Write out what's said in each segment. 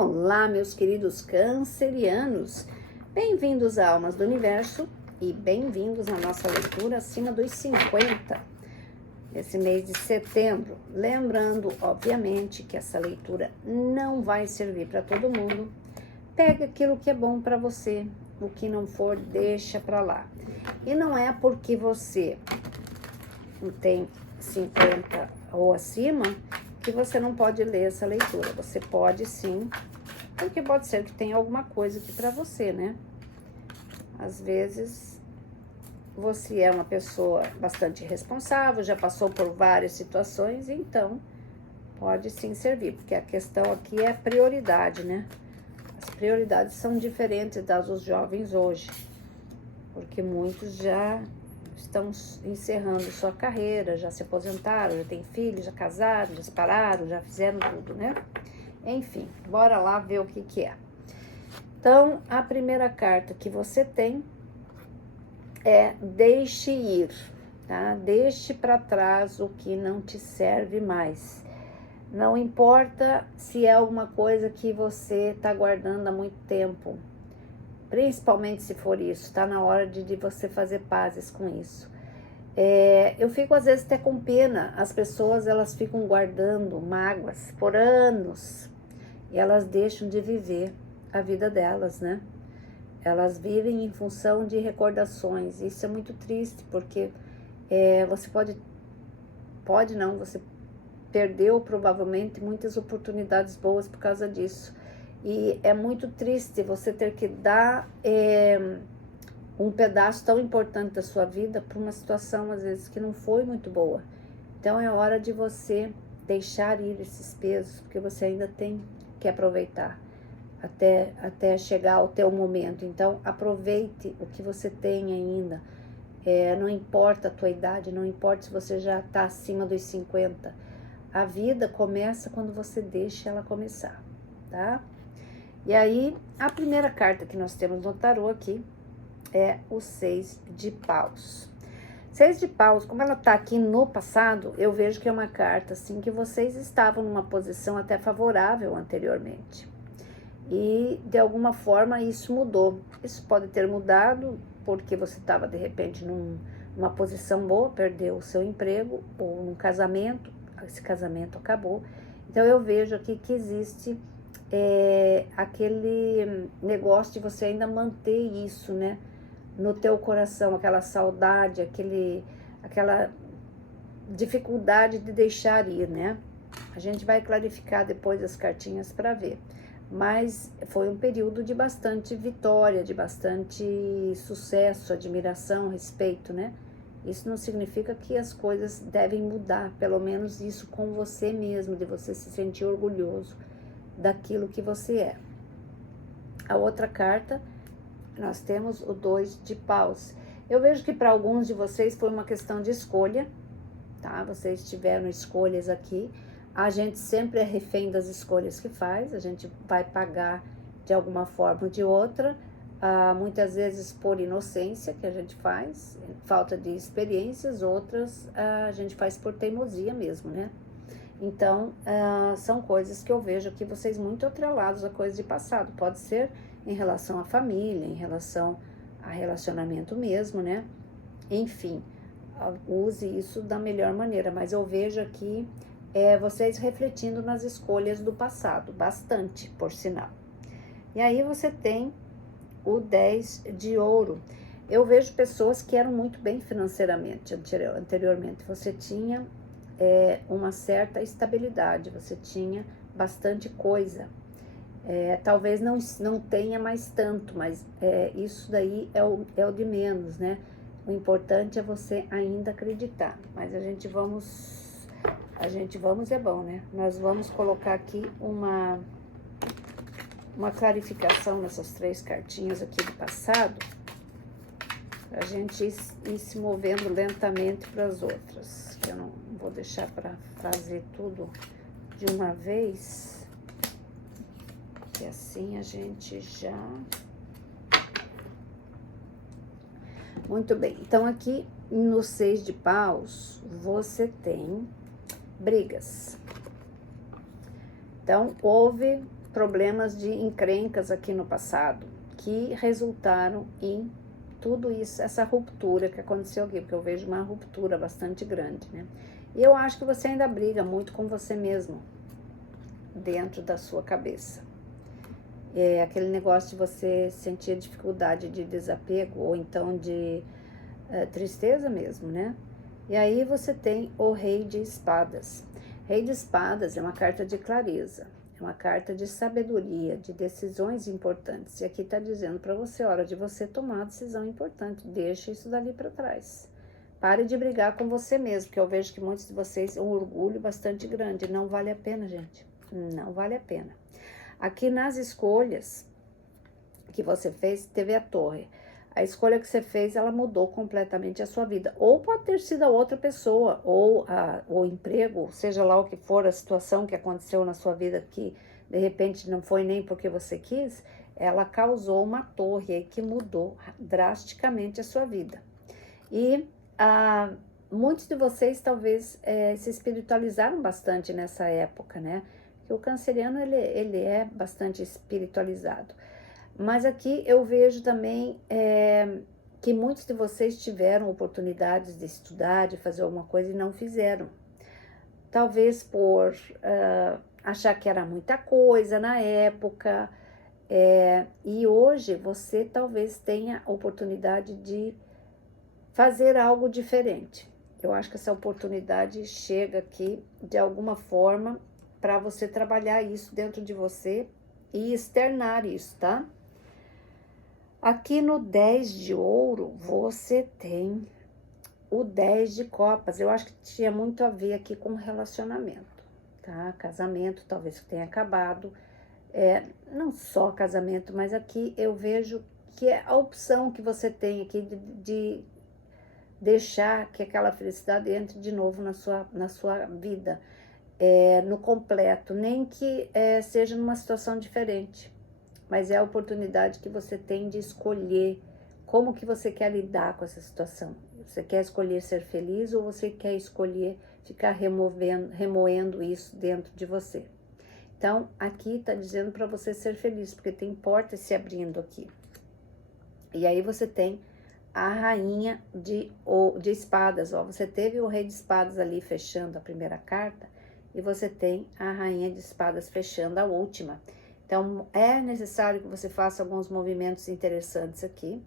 Olá, meus queridos cancerianos, bem-vindos a Almas do Universo e bem-vindos à nossa leitura acima dos 50, nesse mês de setembro. Lembrando, obviamente, que essa leitura não vai servir para todo mundo. Pega aquilo que é bom para você, o que não for, deixa para lá. E não é porque você tem 50 ou acima que você não pode ler essa leitura. Você pode sim, porque pode ser que tenha alguma coisa aqui para você, né? Às vezes você é uma pessoa bastante responsável, já passou por várias situações, então pode sim servir, porque a questão aqui é prioridade, né? As prioridades são diferentes das dos jovens hoje, porque muitos já estão encerrando sua carreira, já se aposentaram, já têm filhos, já casaram, já separaram, já fizeram tudo, né? Enfim, bora lá ver o que que é. Então, a primeira carta que você tem é deixe ir, tá? Deixe para trás o que não te serve mais. Não importa se é alguma coisa que você está guardando há muito tempo, principalmente se for isso, tá na hora de você fazer pazes com isso. Eu fico às vezes até com pena, as pessoas elas ficam guardando mágoas por anos e elas deixam de viver a vida delas, né? Elas vivem em função de recordações, isso é muito triste, porque você você perdeu provavelmente muitas oportunidades boas por causa disso. E é muito triste você ter que dar um pedaço tão importante da sua vida para uma situação, às vezes, que não foi muito boa. Então, é hora de você deixar ir esses pesos, porque você ainda tem que aproveitar até chegar ao teu momento. Então, aproveite o que você tem ainda. Não importa a tua idade, não importa se você já está acima dos 50. A vida começa quando você deixa ela começar, tá? E aí, a primeira carta que nós temos no tarô aqui é o 6 de paus. 6 de paus, como ela tá aqui no passado, eu vejo que é uma carta assim que vocês estavam numa posição até favorável anteriormente. E de alguma forma isso mudou. Isso pode ter mudado porque você estava de repente numa posição boa, perdeu o seu emprego ou num casamento, esse casamento acabou. Então eu vejo aqui que existe aquele negócio de você ainda manter isso, né, no teu coração, aquela saudade, aquela dificuldade de deixar ir, né? A gente vai clarificar depois as cartinhas para ver. Mas foi um período de bastante vitória, de bastante sucesso, admiração, respeito, né? Isso não significa que as coisas devem mudar, pelo menos isso com você mesmo, de você se sentir orgulhoso daquilo que você é. A outra carta, nós temos o 2 de paus. Eu vejo que para alguns de vocês foi uma questão de escolha, tá? Vocês tiveram escolhas aqui. A gente sempre é refém das escolhas que faz, a gente vai pagar de alguma forma ou de outra, muitas vezes por inocência que a gente faz, falta de experiências, outras a gente faz por teimosia mesmo, né? Então, são coisas que eu vejo aqui vocês muito atrelados a coisas de passado. Pode ser em relação à família, em relação a relacionamento mesmo, né? Enfim, use isso da melhor maneira. Mas eu vejo aqui vocês refletindo nas escolhas do passado, bastante, por sinal. E aí você tem o 10 de ouro. Eu vejo pessoas que eram muito bem financeiramente anteriormente. Você tinha uma certa estabilidade, você tinha bastante coisa. Talvez não tenha mais tanto, mas isso daí é o de menos, né? O importante é você ainda acreditar. Mas a gente vamos é bom, né? Nós vamos colocar aqui uma clarificação nessas 3 cartinhas aqui do passado, pra gente ir se movendo lentamente para as outras, que eu não vou deixar para fazer tudo de uma vez, que assim a gente já... Muito bem, então aqui no 6 de paus, você tem brigas. Então, houve problemas de encrencas aqui no passado, que resultaram em tudo isso, essa ruptura que aconteceu aqui, porque eu vejo uma ruptura bastante grande, né? E eu acho que você ainda briga muito com você mesmo, dentro da sua cabeça. É aquele negócio de você sentir dificuldade de desapego, ou então de tristeza mesmo, né? E aí você tem o Rei de Espadas. Rei de Espadas é uma carta de clareza, é uma carta de sabedoria, de decisões importantes. E aqui está dizendo para você, hora de você tomar uma decisão importante, deixa isso dali para trás. Pare de brigar com você mesmo, porque eu vejo que muitos de vocês têm um orgulho bastante grande. Não vale a pena, gente. Não vale a pena. Aqui nas escolhas que você fez, teve a Torre. A escolha que você fez, ela mudou completamente a sua vida. Ou pode ter sido a outra pessoa, ou o emprego, seja lá o que for a situação que aconteceu na sua vida, que de repente não foi nem porque você quis, ela causou uma torre aí que mudou drasticamente a sua vida. E muitos de vocês talvez se espiritualizaram bastante nessa época, né? Porque o canceriano, ele é bastante espiritualizado. Mas aqui eu vejo também que muitos de vocês tiveram oportunidades de estudar, de fazer alguma coisa e não fizeram. Talvez por achar que era muita coisa na época. E hoje você talvez tenha a oportunidade de fazer algo diferente. Eu acho que essa oportunidade chega aqui de alguma forma para você trabalhar isso dentro de você e externar isso, tá? Aqui no 10 de ouro, você tem o 10 de copas. Eu acho que tinha muito a ver aqui com relacionamento, tá? Casamento, talvez que tenha acabado. Não só casamento, mas aqui eu vejo que é a opção que você tem aqui de deixar que aquela felicidade entre de novo na sua vida, no completo, nem que seja numa situação diferente. Mas é a oportunidade que você tem de escolher como que você quer lidar com essa situação. Você quer escolher ser feliz ou você quer escolher ficar remoendo isso dentro de você? Então, aqui está dizendo para você ser feliz, porque tem portas se abrindo aqui. E aí você tem a rainha de espadas, ó. Você teve o rei de espadas ali fechando a primeira carta, e você tem a rainha de espadas fechando a última. Então, é necessário que você faça alguns movimentos interessantes aqui.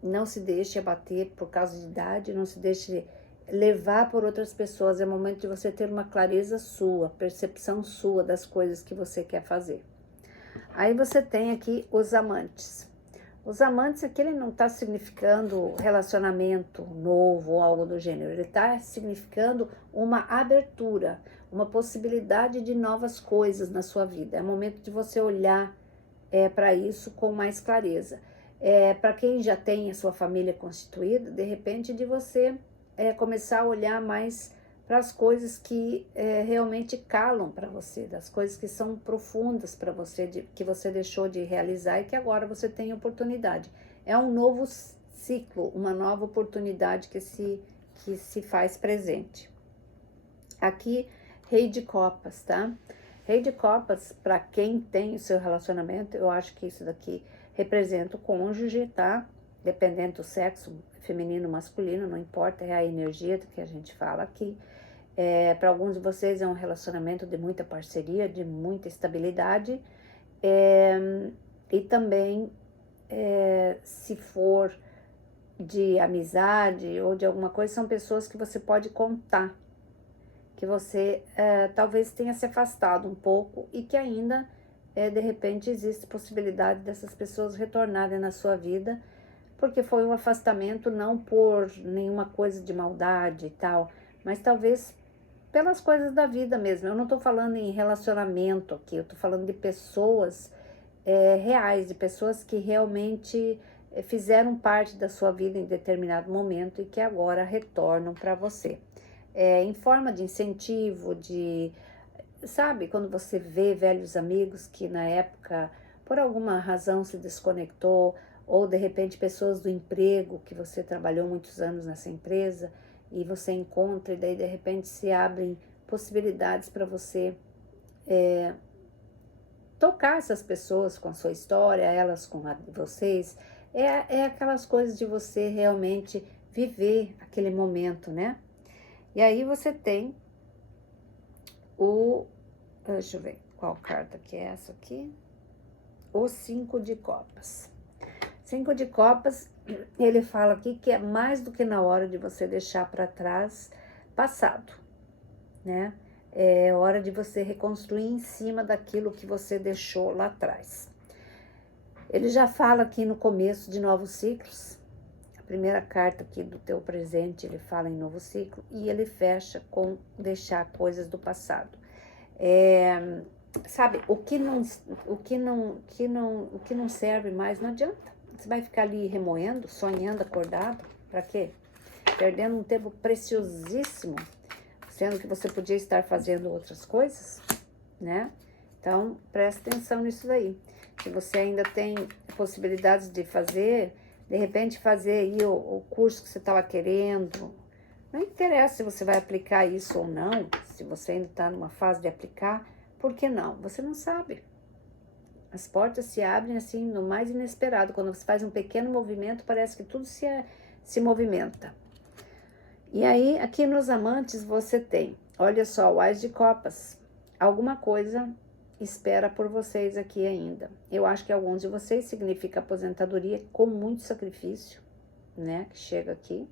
Não se deixe abater por causa de idade, não se deixe levar por outras pessoas. É momento de você ter uma clareza sua, percepção sua das coisas que você quer fazer. Aí você tem aqui os amantes. Os amantes aqui, ele não está significando relacionamento novo ou algo do gênero. Ele está significando uma abertura, uma possibilidade de novas coisas na sua vida. É momento de você olhar para isso com mais clareza. Para quem já tem a sua família constituída, de repente de você começar a olhar mais para as coisas que realmente calam para você, das coisas que são profundas para você, que você deixou de realizar e que agora você tem oportunidade. É um novo ciclo, uma nova oportunidade que se faz presente. Aqui, Rei de Copas, tá? Rei de Copas, para quem tem o seu relacionamento, eu acho que isso daqui representa o cônjuge, tá? Dependendo do sexo, feminino, masculino, não importa, é a energia do que a gente fala aqui. Para alguns de vocês é um relacionamento de muita parceria, de muita estabilidade, e também se for de amizade ou de alguma coisa, são pessoas que você pode contar, que você talvez tenha se afastado um pouco e que ainda de repente existe possibilidade dessas pessoas retornarem na sua vida, porque foi um afastamento não por nenhuma coisa de maldade e tal, mas talvez pelas coisas da vida mesmo. Eu não estou falando em relacionamento aqui, eu estou falando de pessoas reais, de pessoas que realmente fizeram parte da sua vida em determinado momento e que agora retornam para você. Em forma de incentivo, sabe, quando você vê velhos amigos que na época, por alguma razão, se desconectou, ou de repente pessoas do emprego, que você trabalhou muitos anos nessa empresa, e você encontra, e daí de repente se abrem possibilidades para você tocar essas pessoas com a sua história, elas com a de vocês. É aquelas coisas de você realmente viver aquele momento, né? E aí você tem o... Deixa eu ver qual carta que é essa aqui. O 5 de copas. 5 de copas, ele fala aqui que é mais do que na hora de você deixar para trás passado, né? É hora de você reconstruir em cima daquilo que você deixou lá atrás. Ele já fala aqui no começo de novos ciclos. A primeira carta aqui do teu presente, ele fala em novo ciclo e ele fecha com deixar coisas do passado. Sabe, o que não serve mais não adianta. Você vai ficar ali remoendo, sonhando, acordado, para quê? Perdendo um tempo preciosíssimo, sendo que você podia estar fazendo outras coisas, né? Então, presta atenção nisso daí. Se você ainda tem possibilidades de fazer, de repente fazer aí o curso que você estava querendo, não interessa se você vai aplicar isso ou não, se você ainda está numa fase de aplicar, por que não? Você não sabe. As portas se abrem assim no mais inesperado. Quando você faz um pequeno movimento, parece que tudo se movimenta. E aí, aqui nos amantes, você tem, olha só, o Ás de Copas. Alguma coisa espera por vocês aqui ainda. Eu acho que alguns de vocês significa aposentadoria com muito sacrifício, né? Que chega aqui.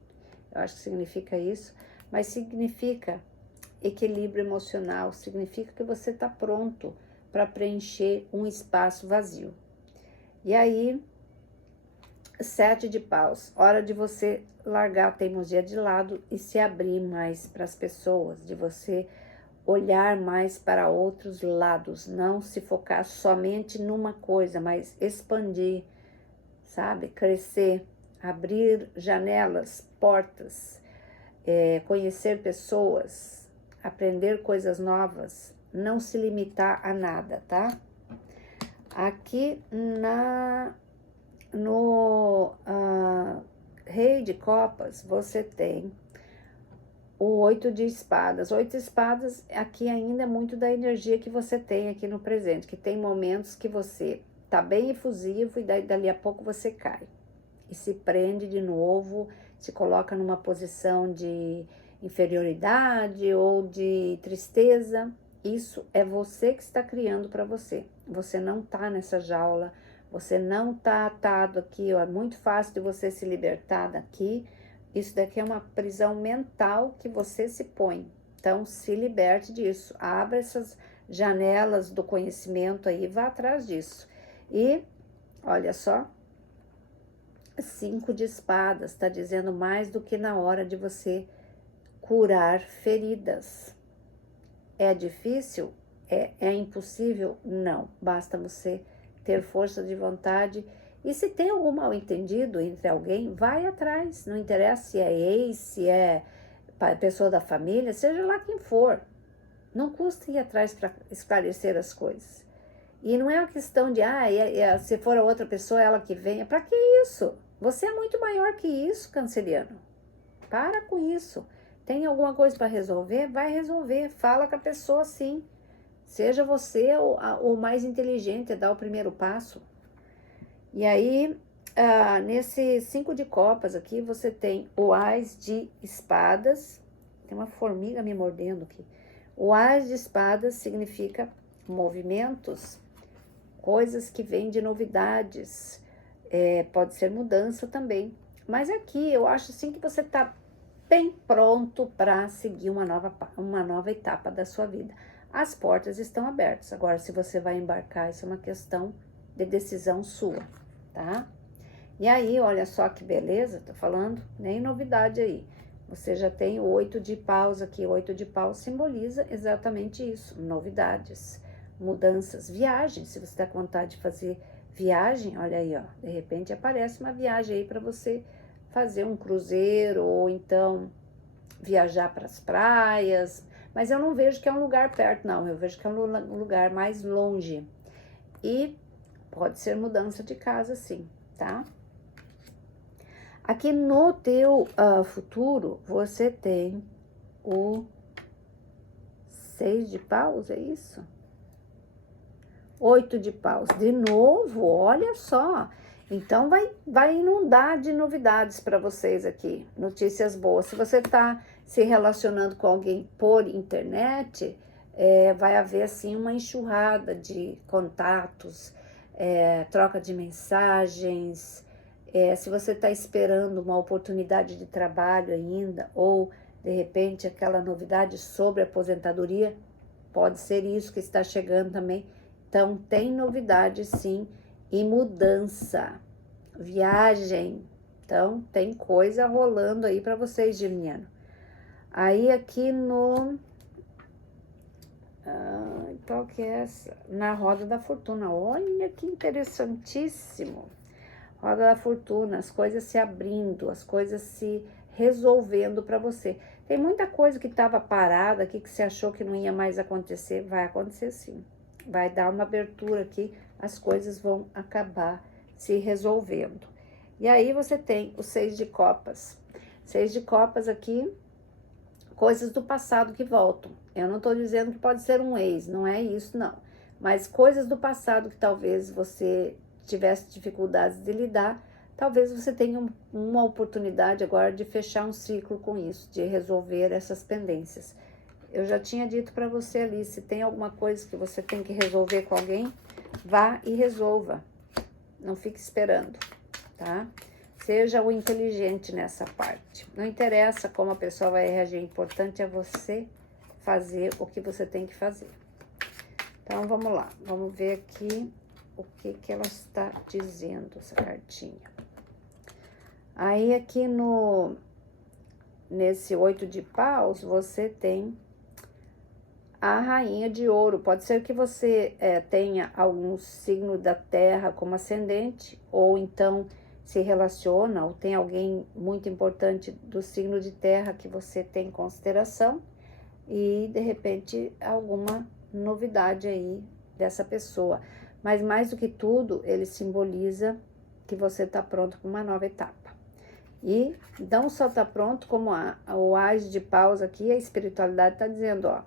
Eu acho que significa isso. Mas significa equilíbrio emocional. Significa que você está pronto para preencher um espaço vazio. E aí, 7 de paus, hora de você largar a teimosia de lado e se abrir mais para as pessoas, de você olhar mais para outros lados, não se focar somente numa coisa, mas expandir, sabe? Crescer, abrir janelas, portas, conhecer pessoas, aprender coisas novas, não se limitar a nada, tá? Aqui no Rei de Copas, você tem o 8 de espadas. 8 espadas aqui ainda é muito da energia que você tem aqui no presente, que tem momentos que você tá bem efusivo e dali a pouco você cai. E se prende de novo, se coloca numa posição de inferioridade ou de tristeza. Isso é você que está criando para você. Você não tá nessa jaula, você não tá atado aqui, ó, é muito fácil de você se libertar daqui. Isso daqui é uma prisão mental que você se põe. Então, se liberte disso. Abra essas janelas do conhecimento aí, vá atrás disso. E, olha só, 5 de espadas, está dizendo mais do que na hora de você curar feridas. É difícil? É impossível? Não. Basta você ter força de vontade. E se tem algum mal entendido entre alguém, vai atrás. Não interessa se é ex, se é pessoa da família, seja lá quem for. Não custa ir atrás para esclarecer as coisas. E não é uma questão de, se for a outra pessoa, ela que venha. Para que isso? Você é muito maior que isso, canceriano. Para com isso. Tem alguma coisa para resolver? Vai resolver. Fala com a pessoa sim. Seja você o mais inteligente, dá o primeiro passo. E aí, nesse 5 de copas aqui, você tem o Ás de espadas. Tem uma formiga me mordendo aqui. O Ás de espadas significa movimentos, coisas que vêm de novidades. Pode ser mudança também. Mas aqui eu acho assim que você está bem pronto para seguir uma nova etapa da sua vida. As portas estão abertas. Agora, se você vai embarcar, isso é uma questão de decisão sua, tá? E aí, olha só que beleza, tô falando, nem novidade aí. Você já tem o 8 de paus aqui. O 8 de paus simboliza exatamente isso, novidades, mudanças, viagens. Se você tá com vontade de fazer viagem, olha aí, ó, de repente aparece uma viagem aí para você fazer um cruzeiro ou então viajar para as praias, mas eu não vejo que é um lugar perto, não, eu vejo que é um lugar mais longe. E pode ser mudança de casa, sim, tá? Aqui no teu futuro, você tem o 6 de paus, é isso? 8 de paus. De novo, olha só. Então, vai inundar de novidades para vocês aqui. Notícias boas. Se você está se relacionando com alguém por internet, vai haver, assim, uma enxurrada de contatos, troca de mensagens. Se você está esperando uma oportunidade de trabalho ainda, ou, de repente, aquela novidade sobre aposentadoria, pode ser isso que está chegando também. Então, tem novidade, sim, e mudança, viagem. Então, tem coisa rolando aí para vocês, geminiano. Aí, aqui no... qual que é essa? Na Roda da Fortuna. Olha que interessantíssimo. Roda da Fortuna, as coisas se abrindo, as coisas se resolvendo para você. Tem muita coisa que estava parada aqui, que você achou que não ia mais acontecer. Vai acontecer sim. Vai dar uma abertura aqui, as coisas vão acabar se resolvendo. E aí você tem o 6 de copas. 6 de copas aqui, coisas do passado que voltam. Eu não estou dizendo que pode ser um ex, não é isso não. Mas coisas do passado que talvez você tivesse dificuldades de lidar, talvez você tenha uma oportunidade agora de fechar um ciclo com isso, de resolver essas pendências. Eu já tinha dito para você ali, se tem alguma coisa que você tem que resolver com alguém, vá e resolva. Não fique esperando, tá? Seja o inteligente nessa parte. Não interessa como a pessoa vai reagir, o importante é você fazer o que você tem que fazer. Então, vamos lá. Vamos ver aqui o que ela está dizendo, essa cartinha. Aí, aqui nesse 8 de paus, você tem a rainha de ouro. Pode ser que você tenha algum signo da terra como ascendente, ou então se relaciona, ou tem alguém muito importante do signo de terra que você tem em consideração, e de repente alguma novidade aí dessa pessoa. Mas mais do que tudo, ele simboliza que você está pronto para uma nova etapa. E não só está pronto, como o Ás de paus aqui, a espiritualidade está dizendo, ó,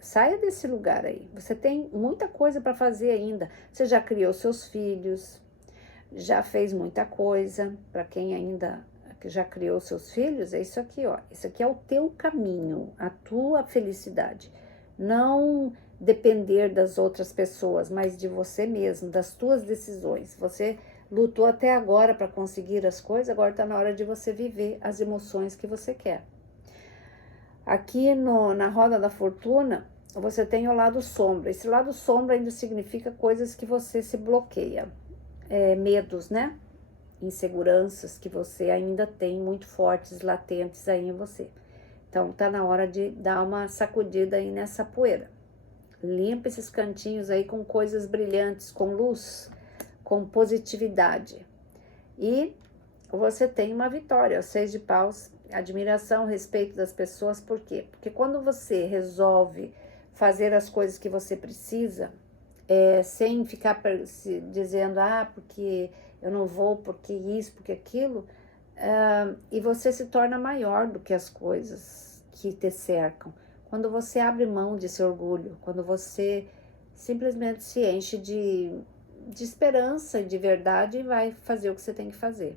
saia desse lugar aí. Você tem muita coisa para fazer ainda. Você já criou seus filhos, já fez muita coisa. Para quem ainda já criou seus filhos, é isso aqui, ó. Isso aqui é o teu caminho, a tua felicidade. Não depender das outras pessoas, mas de você mesmo, das tuas decisões. Você lutou até agora para conseguir as coisas, agora está na hora de você viver as emoções que você quer. Aqui na Roda da Fortuna, você tem o lado sombra. Esse lado sombra ainda significa coisas que você se bloqueia. Medos, né? Inseguranças que você ainda tem muito fortes, latentes aí em você. Então, tá na hora de dar uma sacudida aí nessa poeira. Limpa esses cantinhos aí com coisas brilhantes, com luz, com positividade. E você tem uma vitória, o 6 de paus, admiração, respeito das pessoas. Por quê? Porque quando você resolve fazer as coisas que você precisa, sem ficar dizendo, porque eu não vou, porque isso, porque aquilo, e você se torna maior do que as coisas que te cercam. Quando você abre mão desse orgulho, quando você simplesmente se enche de esperança e de verdade e vai fazer o que você tem que fazer.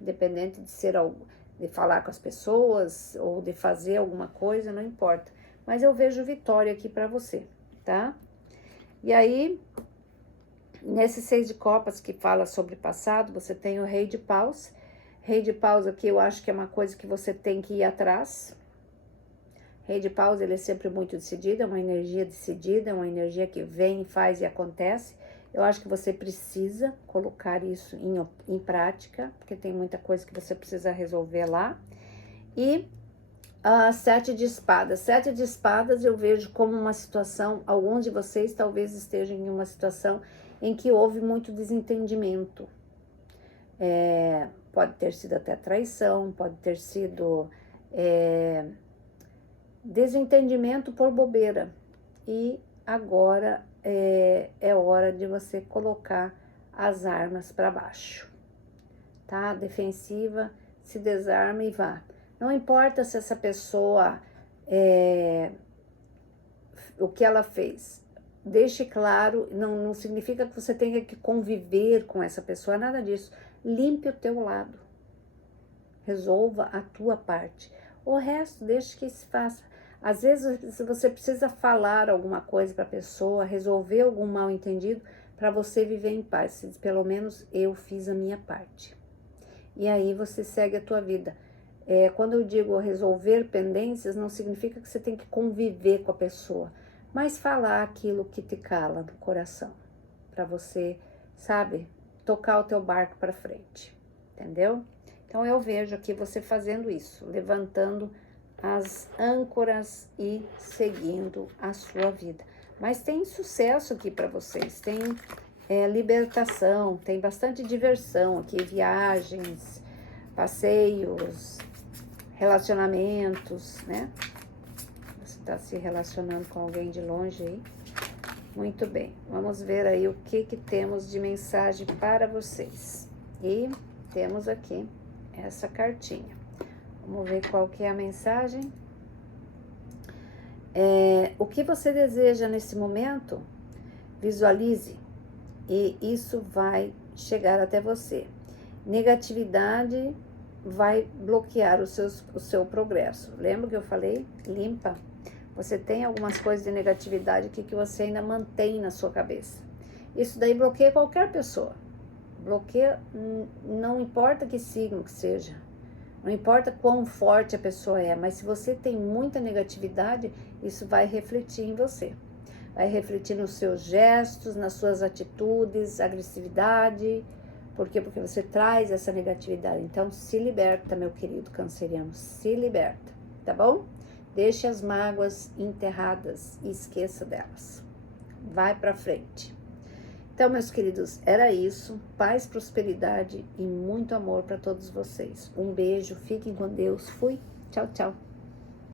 Independente de falar com as pessoas ou de fazer alguma coisa, não importa. Mas eu vejo vitória aqui para você, tá? E aí, nesse 6 de copas que fala sobre passado, você tem o rei de paus. Rei de paus aqui eu acho que é uma coisa que você tem que ir atrás. Rei de paus, ele é sempre muito decidido, é uma energia decidida, é uma energia que vem, faz e acontece. Eu acho que você precisa colocar isso em prática, porque tem muita coisa que você precisa resolver lá. E 7 de espadas. 7 de espadas eu vejo como uma situação, alguns de vocês talvez estejam em uma situação em que houve muito desentendimento. Pode ter sido até traição, pode ter sido desentendimento por bobeira. E agora é hora de você colocar as armas para baixo, tá? Defensiva, se desarma e vá. Não importa se essa pessoa, o que ela fez, deixe claro, não significa que você tenha que conviver com essa pessoa, nada disso. Limpe o teu lado. Resolva a tua parte. O resto, deixe que se faça. Às vezes, você precisa falar alguma coisa para a pessoa, resolver algum mal entendido, para você viver em paz. Você diz, pelo menos eu fiz a minha parte. E aí você segue a tua vida. Quando eu digo resolver pendências, não significa que você tem que conviver com a pessoa, mas falar aquilo que te cala no coração, para você, sabe, tocar o teu barco para frente, entendeu? Então eu vejo aqui você fazendo isso, levantando as âncoras e seguindo a sua vida. Mas tem sucesso aqui para vocês, tem libertação, tem bastante diversão aqui, viagens, passeios, relacionamentos, né? Você está se relacionando com alguém de longe aí. Muito bem, vamos ver aí o que temos de mensagem para vocês. E temos aqui essa cartinha. Vamos ver qual que é a mensagem. O que você deseja nesse momento, visualize. E isso vai chegar até você. Negatividade vai bloquear o seu progresso. Lembra que eu falei? Limpa. Você tem algumas coisas de negatividade aqui que você ainda mantém na sua cabeça. Isso daí bloqueia qualquer pessoa. Bloqueia, não importa que signo que seja. Não importa quão forte a pessoa é, mas se você tem muita negatividade, isso vai refletir em você. Vai refletir nos seus gestos, nas suas atitudes, agressividade. Por quê? Porque você traz essa negatividade. Então, se liberta, meu querido canceriano, se liberta, tá bom? Deixe as mágoas enterradas e esqueça delas. Vai pra frente. Então, meus queridos, era isso. Paz, prosperidade e muito amor para todos vocês. Um beijo, fiquem com Deus. Fui. Tchau, tchau.